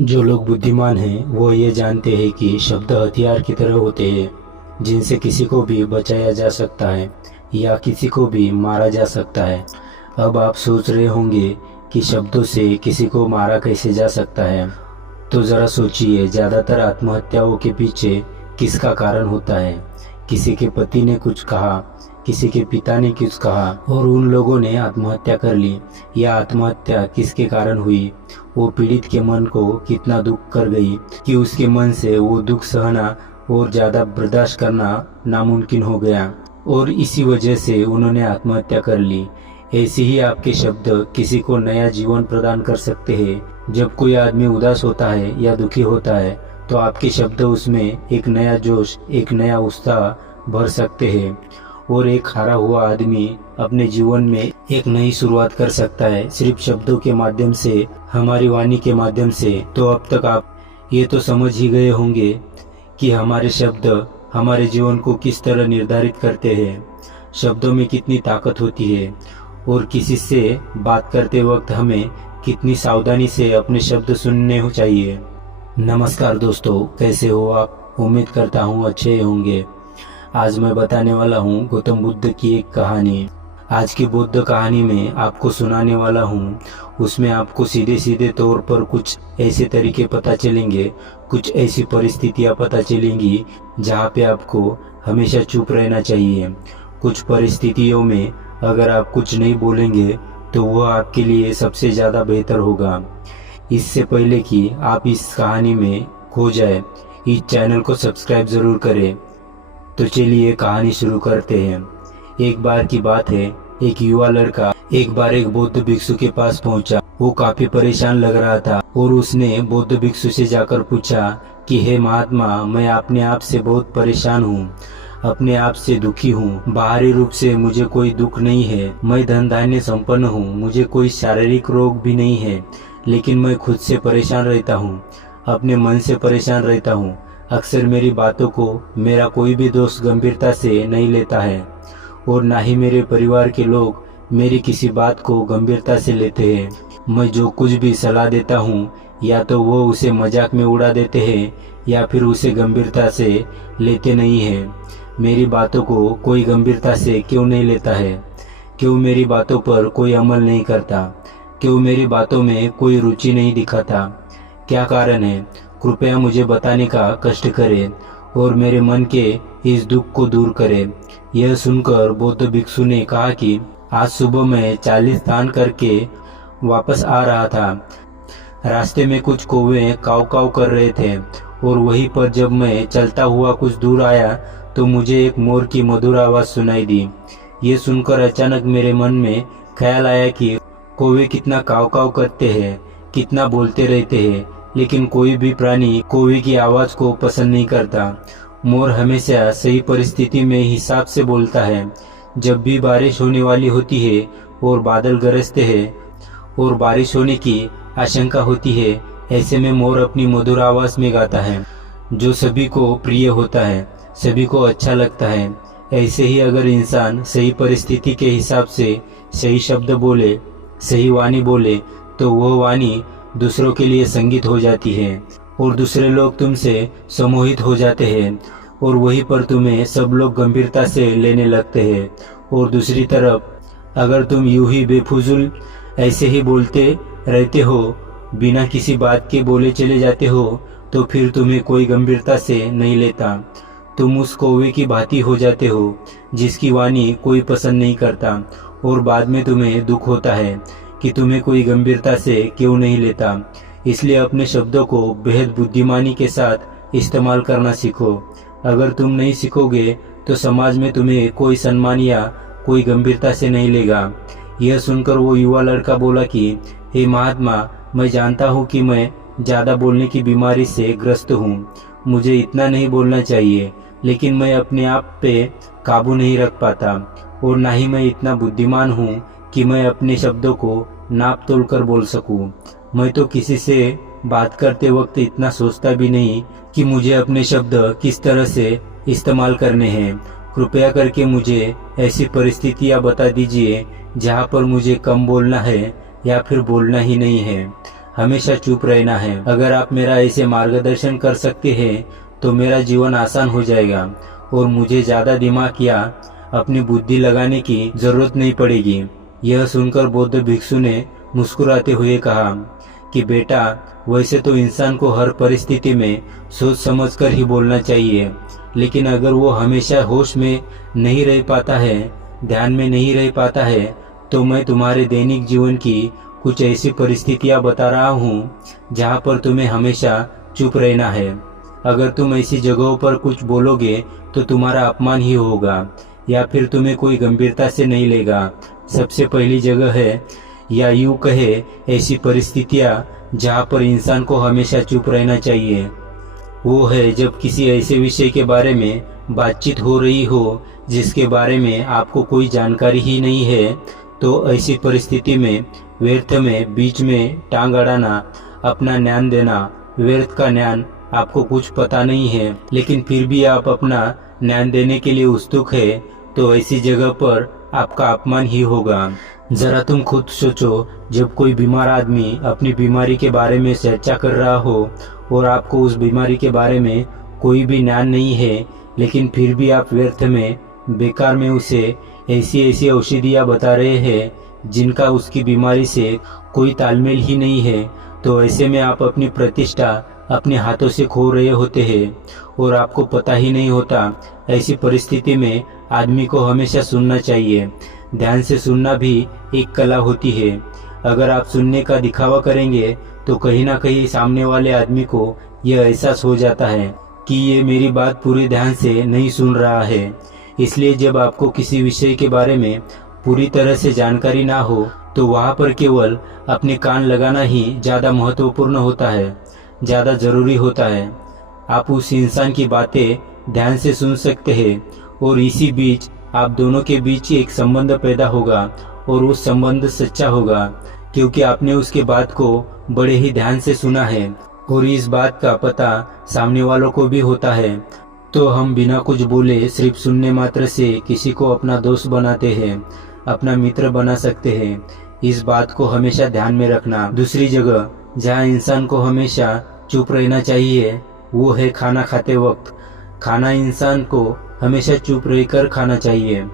जो लोग बुद्धिमान हैं वो ये जानते हैं कि शब्द हथियार की तरह होते हैं, जिनसे किसी को भी बचाया जा सकता है या किसी को भी मारा जा सकता है। अब आप सोच रहे होंगे कि शब्दों से किसी को मारा कैसे जा सकता है। तो ज़रा सोचिए, ज़्यादातर आत्महत्याओं के पीछे किसका कारण होता है? किसी के पति ने कुछ कहा, किसी के पिता ने कुछ कहा और उन लोगों ने आत्महत्या कर ली। यह आत्महत्या किसके कारण हुई? वो पीड़ित के मन को कितना दुख कर गई कि उसके मन से वो दुख सहना और ज़्यादा बर्दाश्त करना नामुमकिन हो गया और इसी वजह से उन्होंने आत्महत्या कर ली। ऐसे ही आपके शब्द किसी को नया जीवन प्रदान कर सकते हैं। जब कोई आदमी उदास होता है या दुखी होता है तो आपके शब्द उसमें एक नया जोश, एक नया उत्साह भर सकते हैं और एक हारा हुआ आदमी अपने जीवन में एक नई शुरुआत कर सकता है सिर्फ शब्दों के माध्यम से, हमारी वाणी के माध्यम से। तो अब तक आप ये तो समझ ही गए होंगे कि हमारे शब्द हमारे जीवन को किस तरह निर्धारित करते हैं, शब्दों में कितनी ताकत होती है और किसी से बात करते वक्त हमें कितनी सावधानी से अपने शब्द सुनने चाहिए। नमस्कार दोस्तों, कैसे हो आप? उम्मीद करता हूँ अच्छे होंगे। आज मैं बताने वाला हूँ गौतम बुद्ध की एक कहानी। आज की बुद्ध कहानी में आपको सुनाने वाला हूँ, उसमें आपको सीधे सीधे तौर पर कुछ ऐसे तरीके पता चलेंगे, कुछ ऐसी परिस्थितियाँ पता चलेंगी जहाँ पे आपको हमेशा चुप रहना चाहिए। कुछ परिस्थितियों में अगर आप कुछ नहीं बोलेंगे तो वह आपके लिए सबसे ज़्यादा बेहतर होगा। इससे पहले कि आप इस कहानी में खो जाए, इस चैनल को सब्सक्राइब ज़रूर करें। तो चलिए कहानी शुरू करते हैं। एक बार की बात है, एक युवा लड़का एक बार एक बौद्ध भिक्षु के पास पहुंचा। वो काफी परेशान लग रहा था और उसने बौद्ध भिक्षु से जाकर पूछा कि हे महात्मा, मैं अपने आप से बहुत परेशान हूँ, अपने आप से दुखी हूँ। बाहरी रूप से मुझे कोई दुख नहीं है, मैं धन धान्य संपन्न हूँ, मुझे कोई शारीरिक रोग भी नहीं है, लेकिन मैं खुद से परेशान रहता हूँ, अपने मन से परेशान रहता हूँ। अक्सर मेरी बातों को मेरा कोई भी दोस्त गंभीरता से नहीं लेता है और ना ही मेरे परिवार के लोग मेरी किसी बात को गंभीरता से लेते हैं। मैं जो कुछ भी सलाह देता हूँ या तो वो उसे मजाक में उड़ा देते हैं या फिर उसे गंभीरता से लेते नहीं हैं। मेरी बातों को कोई गंभीरता से क्यों नहीं लेता है? क्यों मेरी बातों पर कोई अमल नहीं करता? क्यों मेरी बातों में कोई रुचि नहीं दिखाता? क्या कारण है? कृपया मुझे बताने का कष्ट करें और मेरे मन के इस दुख को दूर करें। यह सुनकर बौद्ध भिक्षु ने कहा कि आज सुबह मैं 40 स्नान करके वापस आ रहा था। रास्ते में कुछ कौवे काव काव कर रहे थे और वहीं पर जब मैं चलता हुआ कुछ दूर आया तो मुझे एक मोर की मधुर आवाज़ सुनाई दी। ये सुनकर अचानक मेरे मन में ख्याल आया कि कौवे कितना काव काव करते हैं, कितना बोलते रहते हैं, लेकिन कोई भी प्राणी कौवे की आवाज़ को पसंद नहीं करता। मोर हमेशा सही परिस्थिति में हिसाब से बोलता है। जब भी बारिश होने वाली होती है और बादल गरजते हैं और बारिश होने की आशंका होती है, ऐसे में मोर अपनी मधुर आवाज़ में गाता है, जो सभी को प्रिय होता है, सभी को अच्छा लगता है। ऐसे ही अगर इंसान सही परिस्थिति के हिसाब से सही शब्द बोले, सही वाणी बोले, तो वह वाणी दूसरों के लिए संगीत हो जाती है और दूसरे लोग तुमसे सम्मोहित हो जाते हैं और वहीं पर तुम्हें सब लोग गंभीरता से लेने लगते हैं। और दूसरी तरफ अगर तुम यूं ही बेफुजुल ऐसे ही बोलते रहते हो, बिना किसी बात के बोले चले जाते हो, तो फिर तुम्हें कोई गंभीरता से नहीं लेता। तुम उस कौवे की भांति हो जाते हो जिसकी वाणी कोई पसंद नहीं करता और बाद में तुम्हें दुख होता है कि तुम्हें कोई गंभीरता से क्यों नहीं लेता। इसलिए अपने शब्दों को बेहद बुद्धिमानी के साथ इस्तेमाल करना सीखो। अगर तुम नहीं सीखोगे तो समाज में तुम्हें कोई सम्मान या कोई गंभीरता से नहीं लेगा। यह सुनकर वो युवा लड़का बोला कि हे महात्मा, मैं जानता हूँ कि मैं ज़्यादा बोलने की बीमारी से ग्रस्त हूँ, मुझे इतना नहीं बोलना चाहिए, लेकिन मैं अपने आप पे काबू नहीं रख पाता और ना ही मैं इतना बुद्धिमान हूँ कि मैं अपने शब्दों को नाप तोल कर बोल सकूं। मैं तो किसी से बात करते वक्त इतना सोचता भी नहीं कि मुझे अपने शब्द किस तरह से इस्तेमाल करने हैं। कृपया करके मुझे ऐसी परिस्थितियां बता दीजिए जहां पर मुझे कम बोलना है या फिर बोलना ही नहीं है। हमेशा चुप रहना है। अगर आप मेरा ऐसे मार्गदर्शन कर सकते हैं तो मेरा जीवन आसान हो जाएगा और मुझे ज्यादा दिमाग या अपनी बुद्धि लगाने की जरूरत नहीं पड़ेगी। यह सुनकर बौद्ध भिक्षु ने मुस्कुराते हुए कहा कि बेटा, वैसे तो इंसान को हर परिस्थिति में सोच समझकर ही बोलना चाहिए, लेकिन अगर वो हमेशा होश में नहीं रह पाता है, ध्यान में नहीं रह पाता है, तो मैं तुम्हारे दैनिक जीवन की कुछ ऐसी परिस्थितियां बता रहा हूँ जहाँ पर तुम्हें हमेशा चुप रहना है। अगर तुम ऐसी जगहों पर कुछ बोलोगे तो तुम्हारा अपमान ही होगा या फिर तुम्हें कोई गंभीरता से नहीं लेगा। सबसे पहली जगह है, या यूं कहे ऐसी परिस्थितियां जहाँ पर इंसान को हमेशा चुप रहना चाहिए, वो है जब किसी ऐसे विषय के बारे में बातचीत हो रही हो जिसके बारे में आपको कोई जानकारी ही नहीं है। तो ऐसी परिस्थिति में व्यर्थ में बीच में टांग अड़ाना, अपना ज्ञान देना, व्यर्थ का ज्ञान, आपको कुछ पता नहीं है लेकिन फिर भी आप अपना ज्ञान देने के लिए उत्सुक है, तो ऐसी जगह पर आपका अपमान ही होगा। जरा तुम खुद सोचो, जब कोई बीमार आदमी अपनी बीमारी के बारे में चर्चा कर रहा हो और आपको उस बीमारी के बारे में कोई भी ज्ञान नहीं है, लेकिन फिर भी आप व्यर्थ में बेकार में उसे ऐसी ऐसी औषधियाँ बता रहे हैं जिनका उसकी बीमारी से कोई तालमेल ही नहीं है, तो ऐसे में आप अपनी प्रतिष्ठा अपने हाथों से खो रहे होते हैं और आपको पता ही नहीं होता। ऐसी परिस्थिति में आदमी को हमेशा सुनना चाहिए। ध्यान से सुनना भी एक कला होती है। अगर आप सुनने का दिखावा करेंगे तो कहीं ना कहीं सामने वाले आदमी को यह एहसास हो जाता है कि ये मेरी बात पूरे ध्यान से नहीं सुन रहा है। इसलिए जब आपको किसी विषय के बारे में पूरी तरह से जानकारी ना हो तो वहाँ पर केवल अपने कान लगाना ही ज़्यादा महत्वपूर्ण होता है, ज़्यादा जरूरी होता है। आप उस इंसान की बातें ध्यान से सुन सकते हैं और इसी बीच आप दोनों के बीच एक संबंध पैदा होगा और उस संबंध सच्चा होगा क्योंकि आपने उसके बात को बड़े ही ध्यान से सुना है और इस बात का पता सामने वालों को भी होता है। तो हम बिना कुछ बोले सिर्फ सुनने मात्र से किसी को अपना दोस्त बनाते हैं, अपना मित्र बना सकते हैं। इस बात को हमेशा ध्यान में रखना। दूसरी जगह जहाँ इंसान को हमेशा चुप रहना चाहिए वो है खाना खाते वक्त। खाना इंसान को हमेशा चुप रहकर खाना चाहिए,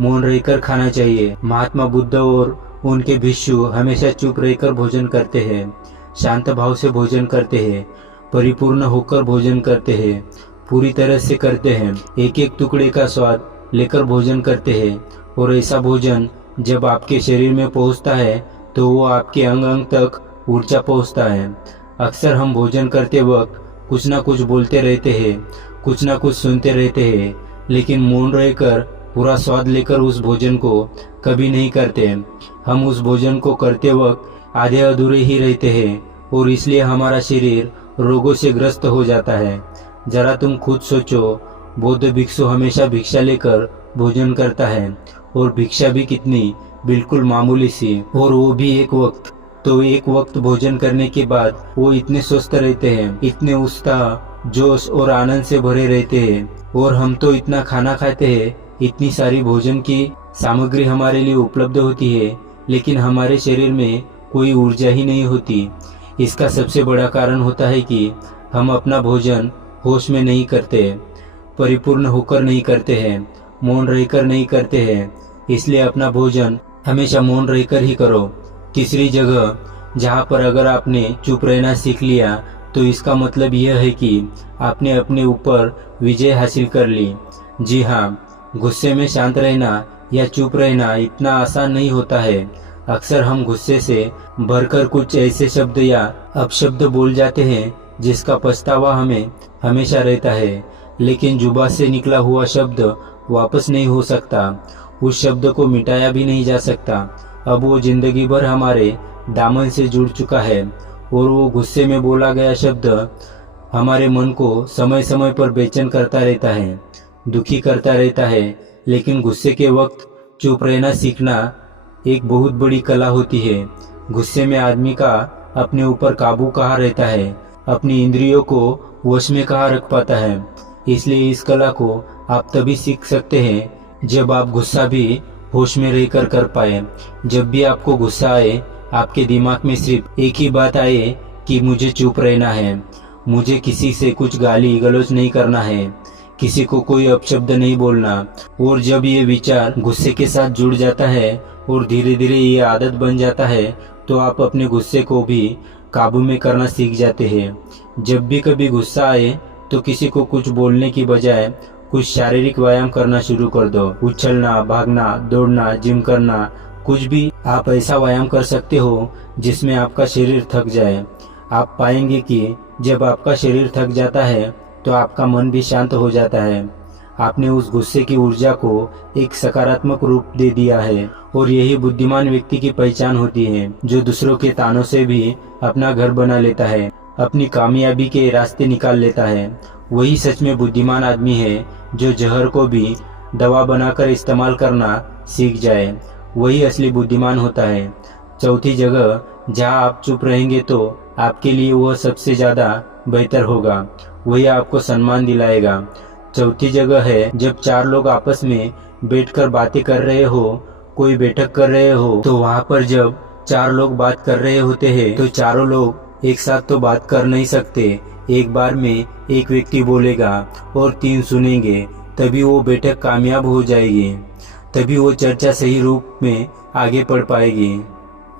मौन रहकर खाना चाहिए। महात्मा बुद्ध और उनके भिक्षु हमेशा चुप रहकर भोजन करते हैं, शांत भाव से भोजन करते हैं, परिपूर्ण होकर भोजन करते हैं, पूरी तरह से करते हैं, एक एक टुकड़े का स्वाद लेकर भोजन करते हैं। और ऐसा भोजन जब आपके शरीर में पहुंचता है तो वो आपके अंग अंग तक ऊर्जा पहुंचता है। अक्सर हम भोजन करते वक्त कुछ ना कुछ बोलते रहते हैं, कुछ ना कुछ सुनते रहते हैं, लेकिन मौन रहकर पूरा स्वाद लेकर उस भोजन को कभी नहीं करते। हम उस भोजन को करते वक्त आधे अधूरे ही रहते हैं और इसलिए हमारा शरीर रोगों से ग्रस्त हो जाता है। जरा तुम खुद सोचो, बौद्ध भिक्षु हमेशा भिक्षा लेकर भोजन करता है और भिक्षा भी कितनी बिल्कुल मामूली सी, और वो भी एक वक्त। तो एक वक्त भोजन करने के बाद वो इतने स्वस्थ रहते हैं, इतने उत्साह, जोश और आनंद से भरे रहते हैं। और हम तो इतना खाना खाते हैं, इतनी सारी भोजन की सामग्री हमारे लिए उपलब्ध होती है, लेकिन हमारे शरीर में कोई ऊर्जा ही नहीं होती। इसका सबसे बड़ा कारण होता है कि हम अपना भोजन होश में नहीं करते, परिपूर्ण होकर नहीं करते हैं, मौन रहकर नहीं करते हैं। इसलिए अपना भोजन हमेशा मौन रहकर ही करो। तीसरी जगह जहाँ पर अगर आपने चुप रहना सीख लिया तो इसका मतलब यह है कि आपने अपने ऊपर विजय हासिल कर ली। जी हाँ, गुस्से में शांत रहना या चुप रहना इतना आसान नहीं होता है। अक्सर हम गुस्से से भरकर कुछ ऐसे शब्द या अपशब्द बोल जाते हैं जिसका पछतावा हमें हमेशा रहता है, लेकिन जुबान से निकला हुआ शब्द वापस नहीं हो सकता, उस शब्द को मिटाया भी नहीं जा सकता। अब वो जिंदगी भर हमारे दामन से जुड़ चुका है और वो गुस्से में बोला गया शब्द हमारे मन को समय समय पर बेचैन करता रहता है, दुखी करता रहता है। लेकिन गुस्से के वक्त चुप रहना सीखना एक बहुत बड़ी कला होती है। गुस्से में आदमी का अपने ऊपर काबू कहाँ रहता है, अपनी इंद्रियों को वश में कहाँ रख पाता है। इसलिए इस कला को आप तभी सीख सकते हैं जब आप गुस्सा भी होश में रहकर कर पाए। जब भी आपको गुस्सा आए, आपके दिमाग में सिर्फ एक ही बात आए कि मुझे चुप रहना है, मुझे किसी से कुछ गाली गलौज नहीं करना है, किसी को कोई अपशब्द नहीं बोलना। और जब ये विचार गुस्से के साथ जुड़ जाता है और धीरे धीरे ये आदत बन जाता है तो आप अपने गुस्से को भी काबू में करना सीख जाते हैं। जब भी कभी गुस्सा आए तो किसी को कुछ बोलने की बजाय कुछ शारीरिक व्यायाम करना शुरू कर दो। उछलना, भागना, दौड़ना, जिम करना, कुछ भी आप ऐसा व्यायाम कर सकते हो जिसमें आपका शरीर थक जाए। आप पाएंगे कि जब आपका शरीर थक जाता है तो आपका मन भी शांत हो जाता है। आपने उस गुस्से की ऊर्जा को एक सकारात्मक रूप दे दिया है। और यही बुद्धिमान व्यक्ति की पहचान होती है, जो दूसरों के तानों से भी अपना घर बना लेता है, अपनी कामयाबी के रास्ते निकाल लेता है। वही सच में बुद्धिमान आदमी है जो जहर को भी दवा बनाकर इस्तेमाल करना सीख जाए। वही असली बुद्धिमान होता है। चौथी जगह, जहाँ आप चुप रहेंगे तो आपके लिए वह सबसे ज्यादा बेहतर होगा, वही आपको सम्मान दिलाएगा। चौथी जगह है, जब चार लोग आपस में बैठकर बातें कर रहे हो, कोई बैठक कर रहे हो, तो वहाँ पर जब चार लोग बात कर रहे होते हैं तो चारों लोग एक साथ तो बात कर नहीं सकते। एक बार में एक व्यक्ति बोलेगा और तीन सुनेंगे, तभी वो बैठक कामयाब हो जाएगी, तभी वो चर्चा सही रूप में आगे बढ़ पाएगी।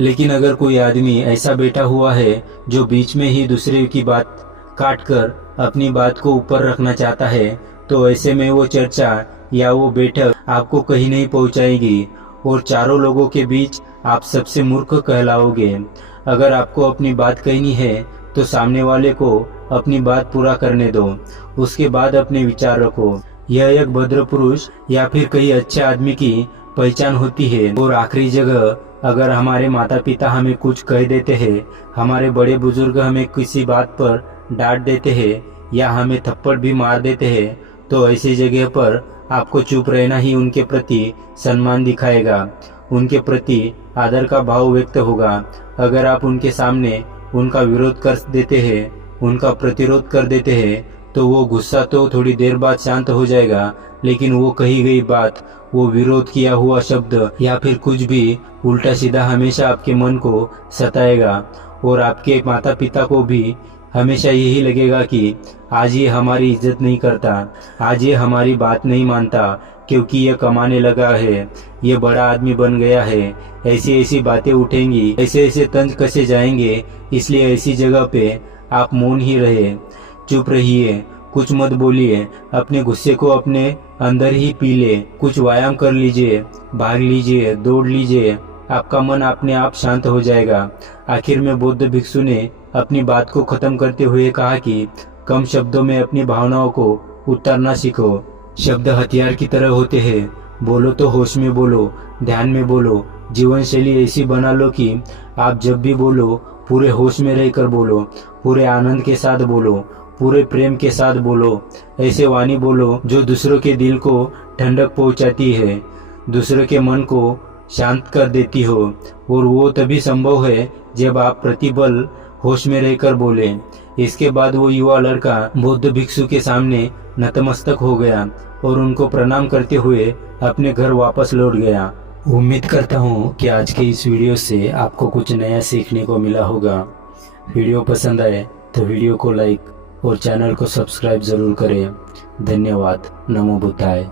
लेकिन अगर कोई आदमी ऐसा बैठा हुआ है जो बीच में ही दूसरे की बात काटकर अपनी बात को ऊपर रखना चाहता है, तो ऐसे में वो चर्चा या वो बैठक आपको कहीं नहीं पहुंचाएगी और चारों लोगों के बीच आप सबसे मूर्ख कहलाओगे। अगर आपको अपनी बात कहनी है तो सामने वाले को अपनी बात पूरा करने दो, उसके बाद अपने विचार रखो। यह एक भद्र पुरुष या फिर कई अच्छे आदमी की पहचान होती है। और आखिरी जगह, अगर हमारे माता पिता हमें कुछ कह देते हैं, हमारे बड़े बुजुर्ग हमें किसी बात पर डांट देते हैं या हमें थप्पड़ भी मार देते हैं, तो ऐसी जगह पर आपको चुप रहना ही उनके प्रति सम्मान दिखाएगा, उनके प्रति आदर का भाव व्यक्त होगा। अगर आप उनके सामने उनका विरोध कर देते हैं, उनका प्रतिरोध कर देते हैं, तो वो गुस्सा तो थोड़ी देर बाद शांत हो जाएगा, लेकिन वो कही गई बात, वो विरोध किया हुआ शब्द या फिर कुछ भी उल्टा सीधा हमेशा आपके मन को सताएगा। और आपके माता पिता को भी हमेशा यही लगेगा कि आज ये हमारी इज्जत नहीं करता, आज ये हमारी बात नहीं मानता, क्योंकि ये कमाने लगा है, ये बड़ा आदमी बन गया है। ऐसी ऐसी बातें उठेंगी, ऐसे ऐसे तंज कसे जाएंगे। इसलिए ऐसी जगह पे आप मौन ही रहे, चुप रहिए, कुछ मत बोलिए, अपने गुस्से को अपने अंदर ही पी ले, कुछ व्यायाम कर लीजिए, भाग लीजिए, दौड़ लीजिए, आपका मन अपने आप शांत हो जाएगा। आखिर में बौद्ध भिक्षु ने अपनी बात को खत्म करते हुए कहा कि कम शब्दों में अपनी भावनाओं को उतारना सीखो। शब्द हथियार की तरह होते हैं, बोलो तो होश में बोलो, ध्यान में बोलो। जीवन शैली ऐसी बना लो कि आप जब भी बोलो पूरे होश में रहकर बोलो, पूरे आनंद के साथ बोलो, पूरे प्रेम के साथ बोलो। ऐसे वाणी बोलो जो दूसरों के दिल को ठंडक पहुंचाती है, दूसरों के मन को शांत कर देती हो। और वो तभी संभव है जब आप प्रतिबल होश में रहकर बोले। इसके बाद वो युवा लड़का बौद्ध भिक्षु के सामने नतमस्तक हो गया और उनको प्रणाम करते हुए अपने घर वापस लौट गया। उम्मीद करता हूँ कि आज के इस वीडियो से आपको कुछ नया सीखने को मिला होगा। वीडियो पसंद आए तो वीडियो को लाइक और चैनल को सब्सक्राइब जरूर करें। धन्यवाद। नमो बुद्धाय।